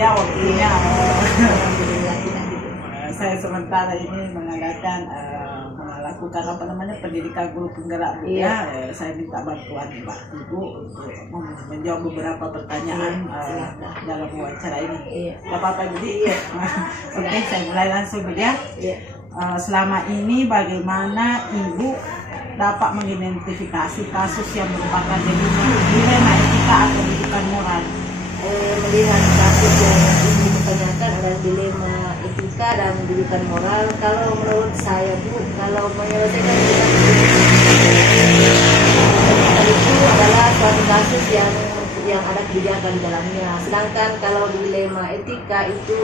ya waktunya. Alhamdulillah tidak gitu. Saya sementara ini melakukan pendidikan guru penggerak Bu ya. Saya minta bantuan Pak Ibu untuk menjawab beberapa pertanyaan dalam wawancara ini. Tidak apa-apa Bu. Oke, saya mulai langsung Bu ya. Selama ini bagaimana Ibu dapat mengidentifikasi kasus yang merupakan dilema etika atau pendidikan moral? Melihat kasus yang ini ditanyakan adalah dilema etika dan pendidikan moral. Kalau menurut saya Bu, kalau menyelesaikan itu adalah suatu kasus yang ada kebijakan di dalamnya. Sedangkan kalau dilema etika itu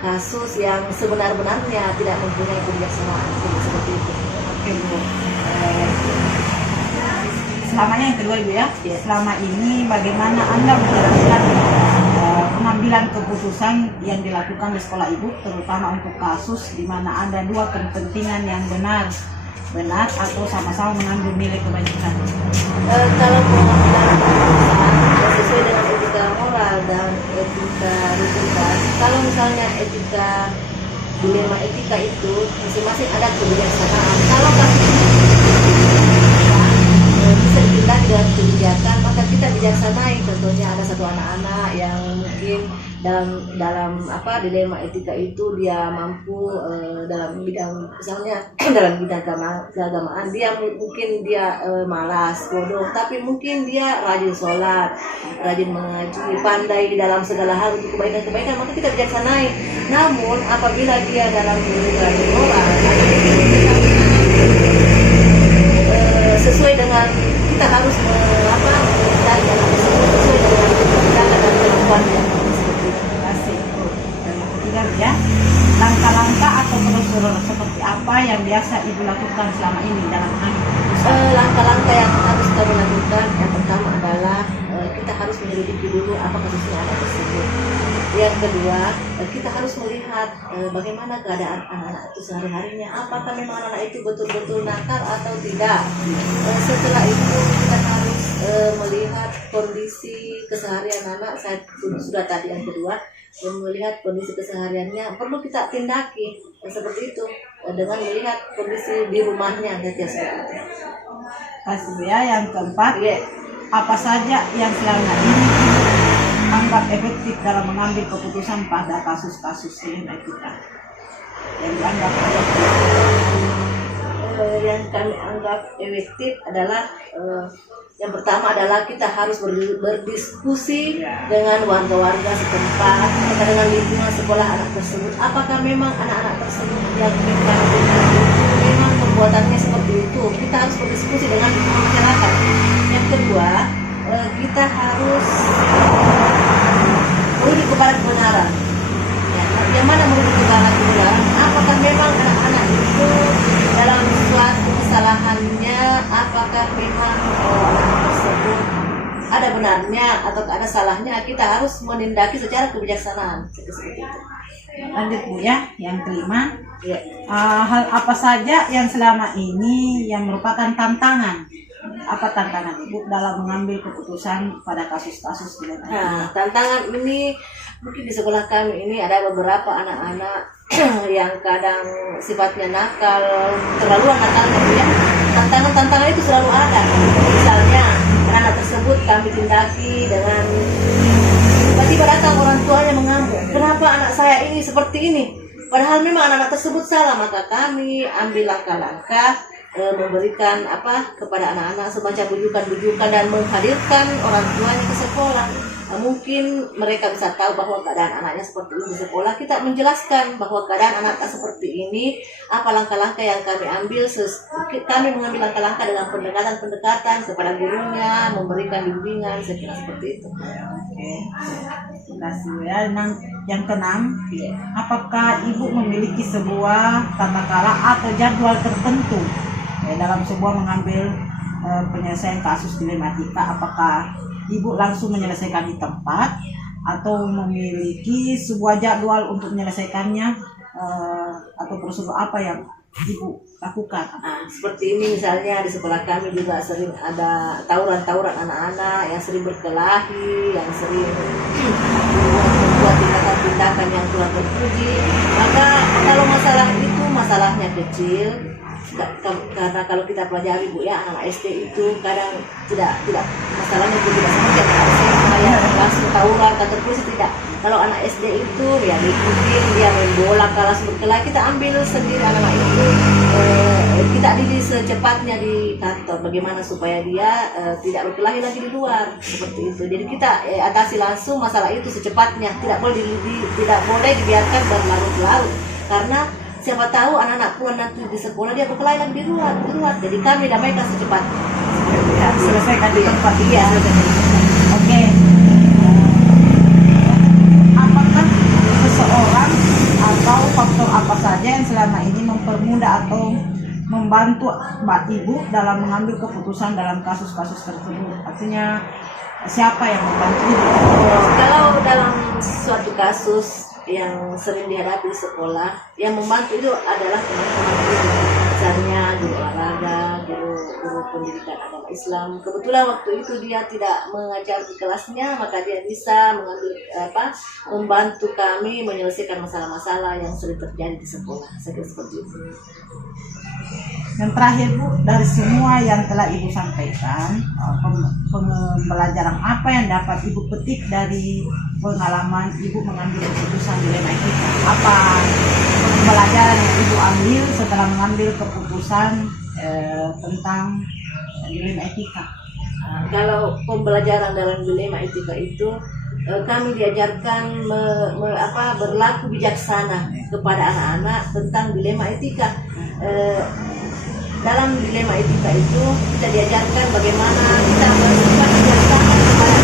kasus yang sebenar-benarnya tidak mempunyai kebijaksanaan seperti itu. Oke Bu. Selamanya yang kedua Ibu ya. Selama ini bagaimana Anda menjelaskan pengambilan keputusan yang dilakukan di sekolah Ibu, terutama untuk kasus di mana ada dua kepentingan yang benar atau sama-sama mengambil nilai kebajikan? Kalau pengambilan keputusan sesuai dengan etika moral dan etika rutinitas, kalau misalnya dilema etika itu masing-masing ada kebijaksanaan. Kalau kasus bisa dipindah dengan kebijakan, maka kita bijaksanai. Contohnya ada satu anak-anak yang mungkin dalam dilema etika itu dia mampu dalam bidang, misalnya dalam bidang keagamaan dia malas, bodoh, tapi mungkin dia rajin sholat, rajin mengaji, pandai di dalam segala hal untuk kebaikan-kebaikan, maka kita bijaksanai. Namun apabila dia dalam bidang moral, sesuai dengan kita harus mencari anak tersebut sesuai dengan kebijakan dan kemampuannya. Ya, langkah-langkah atau prosedur seperti apa yang biasa Ibu lakukan selama ini dalam mengambil keputusan? Langkah-langkah yang harus kami lakukan, yang pertama adalah kita harus menyelidiki dulu apa kasusnya anak tersebut. Yang kedua, kita harus melihat bagaimana keadaan anak-anak itu sehari-harinya, apakah memang anak itu betul-betul nakal atau tidak. Setelah itu kita harus melihat kondisi keseharian anak. Saya sudah tadi yang kedua, melihat kondisi kesehariannya, perlu kita tindaki seperti itu dengan melihat kondisi di rumahnya saja seperti itu. Kasih ya. Yang keempat, apa saja yang selama ini anggap efektif dalam mengambil keputusan pada kasus-kasus dilema etika yang dianggap efektif? Yang kami anggap efektif adalah yang pertama adalah kita harus berdiskusi dengan warga-warga setempat, dengan lingkungan sekolah anak tersebut. Apakah memang anak-anak tersebut yang memang perbuatannya seperti itu? Kita harus berdiskusi dengan masyarakat. Yang kedua, kita harus menuju kepada kebenaran. Yang mana menuju kepada kebenaran? Apakah memang anak-anak itu dalam suatu kesalahannya, apakah memang anak tersebut ada benarnya atau ada salahnya? Kita harus menindaki secara kebijaksanaan seperti itu. Lanjut Bu ya. Yang kelima, hal apa saja yang selama ini yang merupakan tantangan? Apa tantangan Ibu dalam mengambil keputusan pada kasus-kasus dilema etika? Tantangan ini mungkin di sekolah kami ini ada beberapa anak-anak yang kadang sifatnya nakal, terlalu nakalnya ya. Tantangan itu selalu ada. Misalnya anak tersebut kami tindaki dengan tiba-tiba datang orang tuanya mengamuk, kenapa anak saya ini seperti ini? Padahal memang anak tersebut salah, maka kami ambil langkah-langkah memberikan kepada anak-anak semacam bujukan-bujukan dan menghadirkan orang tuanya ke sekolah. Mungkin mereka bisa tahu bahwa keadaan anaknya seperti ini di sekolah. Kita menjelaskan bahwa keadaan anaknya seperti ini, apa langkah-langkah yang kami ambil. Kami mengambil langkah-langkah dengan pendekatan kepada gurunya, memberikan bimbingan, saya kira seperti itu. Oke, terima kasih ya. Yang keenam, apakah Ibu memiliki sebuah tata cara atau jadwal tertentu dalam sebuah mengambil penyelesaian kasus dilema etika? Apakah Ibu langsung menyelesaikan di tempat atau memiliki sebuah jadwal untuk menyelesaikannya, atau prosedur apa yang Ibu lakukan? Seperti ini misalnya di sekolah kami juga sering ada tawuran-tawuran anak-anak yang sering berkelahi, yang sering membuat tindakan-tindakan yang kurang terpuji. Maka kalau masalah itu masalahnya kecil, karena kalau kita pelajari Bu ya, anak SD itu kadang tidak masalahnya itu tidak seperti anak SMA yang langsung tawuran kata polisi, tidak. Kalau anak SD itu ya diikutin, dia main bola kalah berkelahi, kita ambil sendiri anak itu, kita didik secepatnya di kantor bagaimana supaya dia tidak berkelahi lagi di luar seperti itu. Jadi kita atasi langsung masalah itu secepatnya, tidak boleh dibiarkan berlarut-larut, karena siapa tahu anak-anak pulang nanti di sekolah dia berkelahi lagi di luar. Jadi kami damaikan secepatnya. Ya, selesaikan di tempat. Iya. Oke. Apakah seseorang atau faktor apa saja yang selama ini mempermudah atau membantu Mbak Ibu dalam mengambil keputusan dalam kasus-kasus tersebut? Artinya siapa yang membantu Ibu? Kalau dalam suatu kasus yang sering dihadapi di sekolah, yang membantu itu adalah teman-teman guru, misalnya guru olahraga, guru pendidikan agama Islam. Kebetulan waktu itu dia tidak mengajar di kelasnya, maka dia bisa mengambil membantu kami menyelesaikan masalah-masalah yang sering terjadi di sekolah. Saya kira seperti itu. Yang terakhir Bu, dari semua yang telah Ibu sampaikan, pembelajaran apa yang dapat Ibu petik dari pengalaman Ibu mengambil keputusan dilema etika? Apa pembelajaran yang Ibu ambil setelah mengambil keputusan tentang dilema etika? Kalau pembelajaran dalam dilema etika itu, kami diajarkan berlaku bijaksana kepada anak-anak tentang dilema etika. Dalam dilema etika itu kita diajarkan bagaimana kita bersifat bijaksana kepada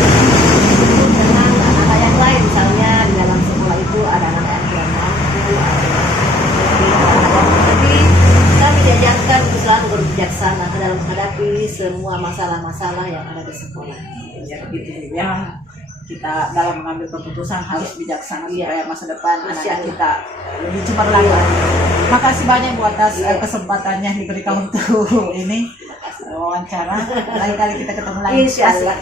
dengan anak-anak yang lain. Misalnya di dalam sekolah itu ada anak yang kurang mampu, jadi kami diajarkan untuk selalu berbijaksana dalam menghadapi semua masalah-masalah yang ada di sekolah. Ya begitu ya, kita dalam mengambil keputusan harus bijaksana supaya masa depan anak kita lebih cepat lagi. Makasih banyak Bu atas kesempatannya diberikan untuk ini wawancara. Lain kali kita ketemu lagi. Insyaallah.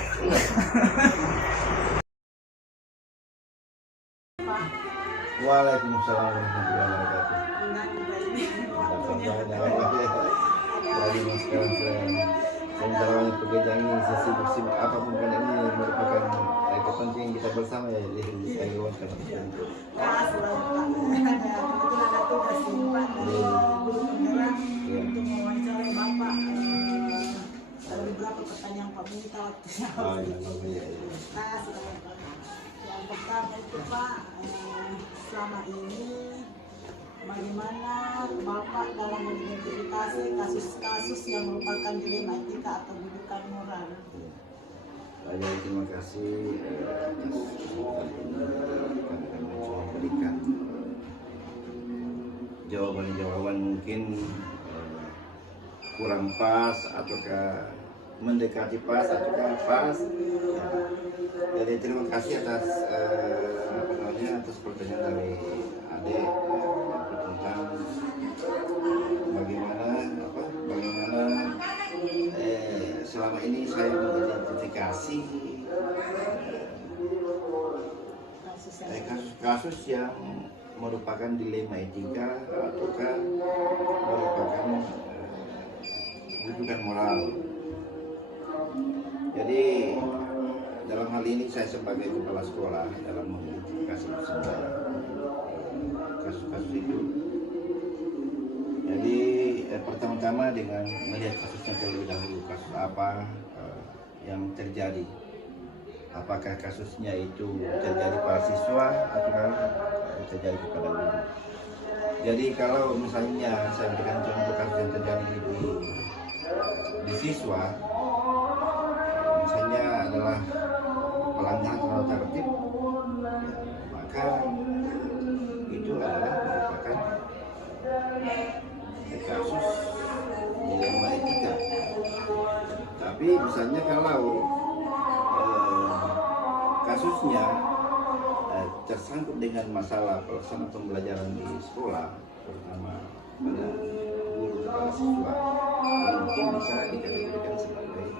Waalaikumsalam warahmatullahi wabarakatuh. Jadi mas sekarang sementara banyak pekerjaan ini, sesibuk-sibuk apapun kan ini merupakan kepentingan kita bersama ya, jadi saya lewatkan untuk mewawancarai Bapak. Ada beberapa pertanyaan Pak minta waktunya. Yang pertama itu Pak, selama ini bagaimana Bapak dalam mengidentifikasi kasus-kasus yang merupakan dilema etika atau dudukan moral? Baik, terima kasih atas kesempatan kami mencoba memberikan jawaban-jawaban mungkin kurang pas ataukah mendekati pas ataukah pas. Jadi terima kasih atas atas pertanyaan dari adik tentang bagaimana selama ini saya mengidentifikasi kasus-kasus yang merupakan dilema etika ataukah merupakan rujukan moral. Jadi dalam hal ini saya sebagai kepala sekolah dalam mengidentifikasi kasus-kasus itu. Jadi pertama-tama dengan melihat kasusnya terlebih dahulu, kasus apa yang terjadi. Apakah kasusnya itu terjadi pada siswa atau terjadi kepada guru. Jadi kalau misalnya saya berikan contoh kasus yang terjadi di siswa, misalnya adalah pelanggaran tata tertib, maka itu adalah merupakan kasus dilema etika. Tapi misalnya kalau kasusnya tersangkut dengan masalah pelaksanaan pembelajaran di sekolah, terutama pada guru kepada siswa, mungkin bisa dikategorikan sebagai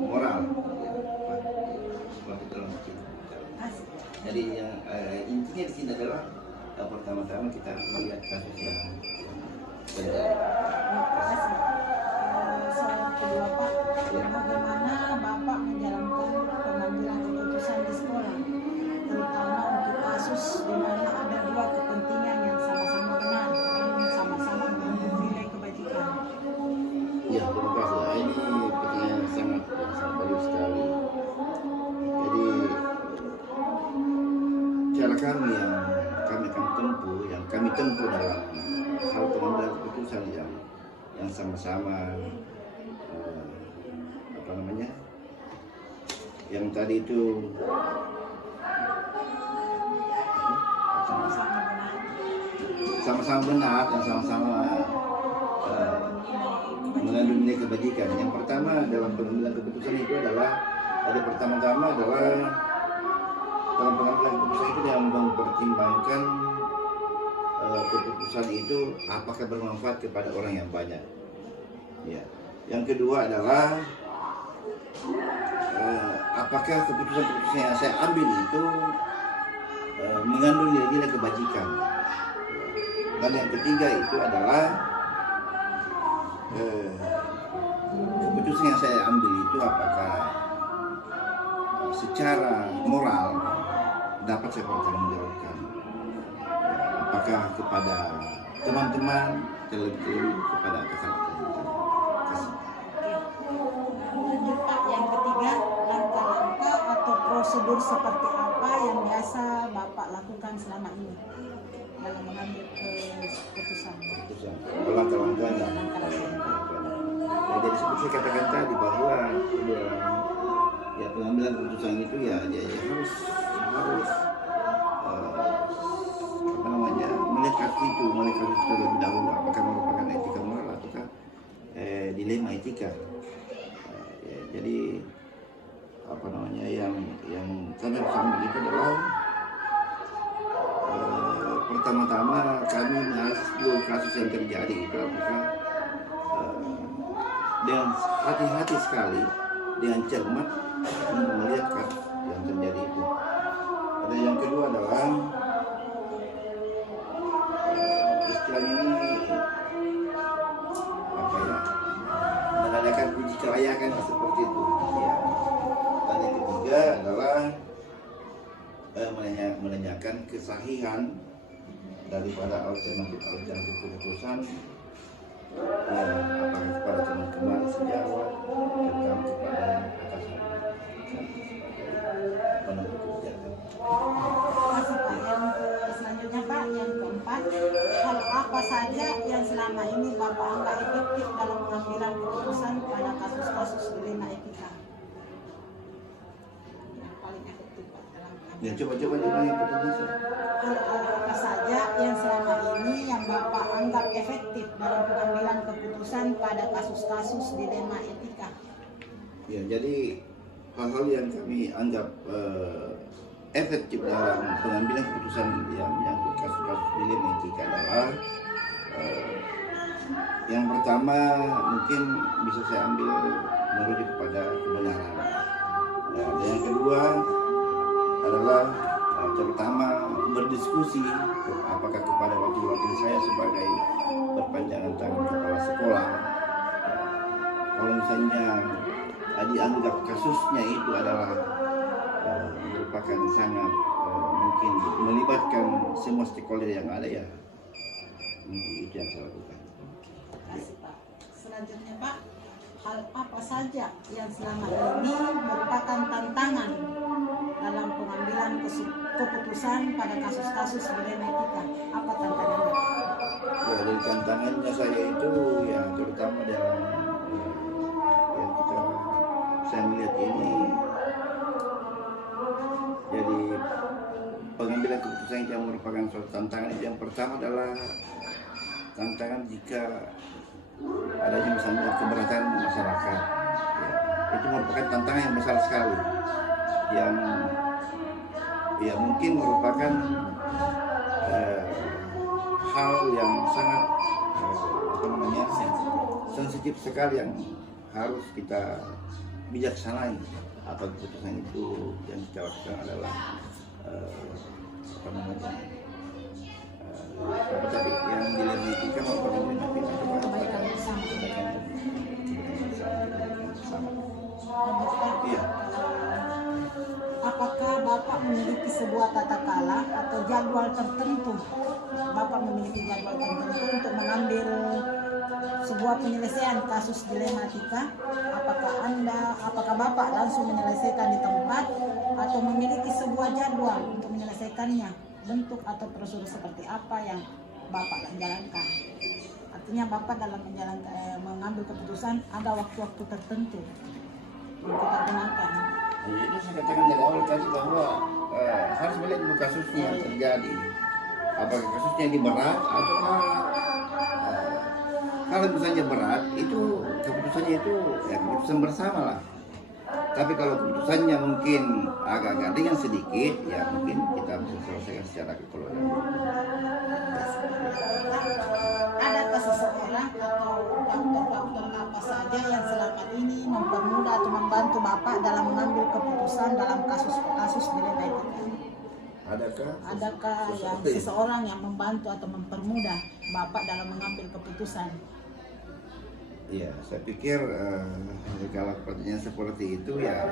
moral. Jadi yang intinya di sini adalah pertama-tama kita melihat kasus yang terjadi. Soal kedua Pak, bagaimana Bapak menjalankan pengambilan keputusan di sekolah, terutama untuk kasus di mana ada dua kepentingan yang sama-sama benar dan sama-sama mengandung nilai kebajikan. Ya, terima kasih. Ini pertanyaan yang sangat bagus sekali. Jadi cara kami yang kami tempuh dalam hal pengambilan keputusan yang sama-sama yang tadi itu sama-sama benar dan sama-sama mengandung nilai kebajikan. Yang pertama dalam pengambilan keputusan itu adalah dalam pengambilan keputusan itu yang mempertimbangkan keputusan itu apakah bermanfaat kepada orang yang banyak. Ya. Yang kedua adalah apakah keputusan-keputusan yang saya ambil itu mengandung nilai-nilai kebajikan. Dan yang ketiga itu adalah keputusan yang saya ambil itu apakah secara moral dapat saya pertanggungjawabkan, apakah kepada teman-teman, terlebih kepada atasan. Lanjut Pak, yang ketiga, langkah-langkah atau prosedur seperti apa yang biasa Bapak lakukan selama ini dalam mengambil keputusan? Langkah-langkah yang jadi seperti saya katakan tadi bahwa ya pengambilan keputusan itu ya harus melihat kasus itu terlebih dahulu apakah merupakan etika moral ataukah dilema etika. Jadi yang kami ambil itu adalah pertama-tama kami menganalisis dulu kasus yang terjadi itu apakah dengan hati-hati sekali, dengan cermat untuk melihat kasus yang terjadi itu. Dan yang kedua adalah istilahnya ini mengadakan uji kelayakan seperti itu. Ya. Dan yang ketiga adalah menanyakan kesahihan daripada alternatif keputusan. Apakah kepada teman-teman sejawat atau kepada atasan penentu kebijakan. Yang selanjutnya Pak, yang keempat, hal apa saja yang selama ini Bapak anggap efektif dalam pengambilan keputusan pada kasus-kasus dilema etika? Yang paling efektif Pak dalam Ya coba yang pertanyaan. hal apa saja yang selama ini yang Bapak anggap efektif dalam pengambilan keputusan pada kasus-kasus dilema etika? Ya, jadi hal-hal yang kami anggap efektif dalam pengambilan keputusan yang menyangkut kasus-kasus dilema etika adalah yang pertama mungkin bisa saya ambil merujuk kepada kebenaran. Dan yang kedua adalah terutama berdiskusi apakah kepada wakil-wakil saya sebagai perpanjangan tangan kepala sekolah. Kalau misalnya dianggap kasusnya itu adalah merupakan sangat mungkin melibatkan semua stakeholder yang ada, ya mungkin itu yang saya lakukan. Terima kasih Pak. Selanjutnya Pak, hal apa saja yang selama ini merupakan tantangan dalam pengambilan keputusan pada kasus-kasus dilema etika? Apa tantangannya? Ya, dari tantangannya saya itu ya terutama dalam saya melihat ini, jadi pengambilan keputusan yang merupakan suatu tantangan itu yang pertama adalah tantangan jika adanya misalnya keberatan masyarakat, ya, itu merupakan tantangan yang besar sekali yang ya mungkin merupakan hal yang sangat sensitif sekali yang harus kita bijaksanai. Apa keputusan itu yang kita lakukan adalah apa namanya apa tadi yang dilebihkan apa namanya Kebaikan bersama. bersama. Bapak, Iya. apakah Bapak memiliki sebuah tata kala atau jadwal tertentu? Bapak memiliki jadwal tertentu untuk mengambil sebuah penyelesaian kasus dilematika? Apakah Bapak langsung menyelesaikan di tempat atau memiliki sebuah jadwal untuk menyelesaikannya? Bentuk atau prosedur seperti apa yang Bapak jalankan? Artinya Bapak dalam mengambil keputusan ada waktu-waktu tertentu yang kita gunakan. Jadi saya katakan dari awal tadi bahwa harus melihat dulu kasusnya yang terjadi. Apakah kasusnya ini berat atau kalau misalnya berat itu keputusannya itu ya keputusan bersama lah. Tapi kalau keputusannya mungkin agak-agak ringan sedikit, ya mungkin kita bisa selesaikan secara kekeluargaan. Adakah seseorang atau dokter-dokter apa saja yang selama ini mempermudah atau membantu Bapak dalam mengambil keputusan dalam kasus dilematika? Adakah yang seseorang yang membantu atau mempermudah Bapak dalam mengambil keputusan? Iya, saya pikir kalau pertanyaan seperti itu ya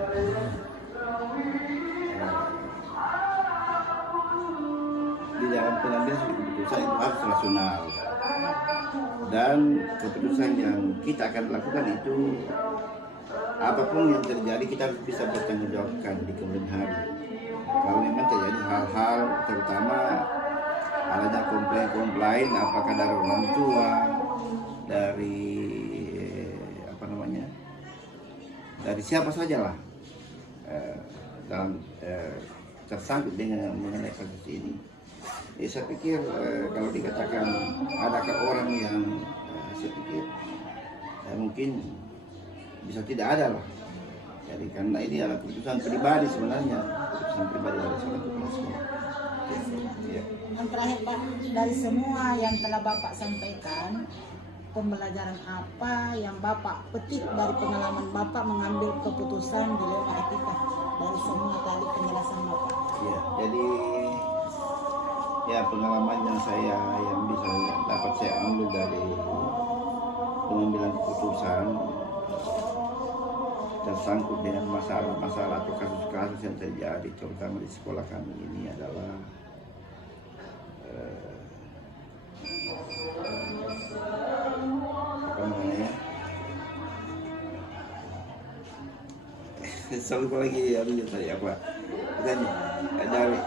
di dalam pengambilan keputusan itu harus rasional dan keputusan yang kita akan lakukan itu apapun yang terjadi kita harus bisa bertanggung jawabkan di kemudian hari. Kalau memang terjadi hal-hal terutama adanya komplain apakah dari orang tua, dari dari siapa saja lah dalam tersangkut dengan mengenai kasus ini. Ya, saya pikir kalau dikatakan adakah orang yang saya pikir mungkin bisa tidak ada lah. Jadi karena ini adalah keputusan pribadi sebenarnya, keputusan pribadi dari seorang kepala sekolah. Ya. Yang terakhir Pak, dari semua yang telah Bapak sampaikan, pembelajaran apa yang Bapak petik dari pengalaman Bapak mengambil keputusan dilematika dari semua tadi penjelasan Bapak? Ya, jadi ya pengalaman yang bisa dapat saya ambil dari pengambilan keputusan tersangkut dengan masalah atau kasus-kasus yang terjadi terutama di sekolah kami ini adalah apa namanya selalu lagi tadi apa tadi dari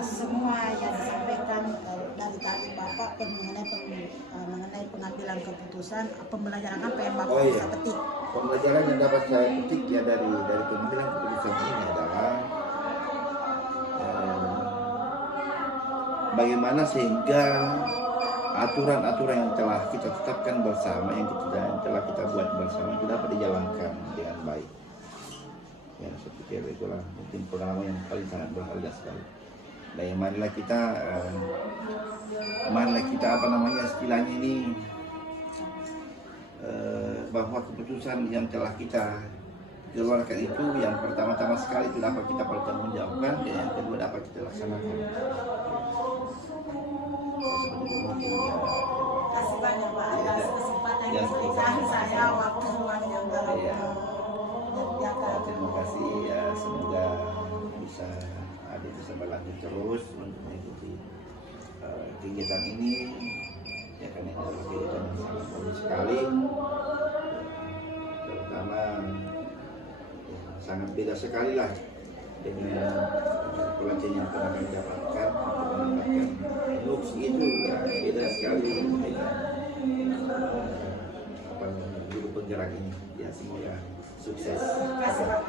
semua yang disampaikan dari tadi Bapak mengenai pengambilan keputusan, pembelajaran apa yang Bapak bisa petik? Pembelajaran yang dapat saya petik ya dari pengambilan keputusan ini adalah bagaimana sehingga aturan-aturan yang telah kita tetapkan bersama, yang telah kita buat bersama itu dapat dijalankan dengan baik. Ya, saya pikir itulah mungkin pengalaman yang paling sangat berharga sekali. Dan marilah kita apa namanya istilahnya ini bahwa keputusan yang telah kita keluarkan itu yang pertama-tama sekali itu dapat kita pertanggungjawabkan dan yang kedua dapat kita laksanakan. Kasih banyak Pak atas kesempatan yang diberikan saya waktu yang dalam terima kasih ya, semoga bisa berlanjut terus untuk mengikuti kegiatan ini ya, karena ini adalah kegiatan yang sangat bagus sekali terutama sangat beda sekali lah dengan pelatihan yang pernah kami dapatkan untuk mendapatkan looks itu ya beda sekali dengan guru penggerak ini ya, semoga sukses. Terima kasih Pak.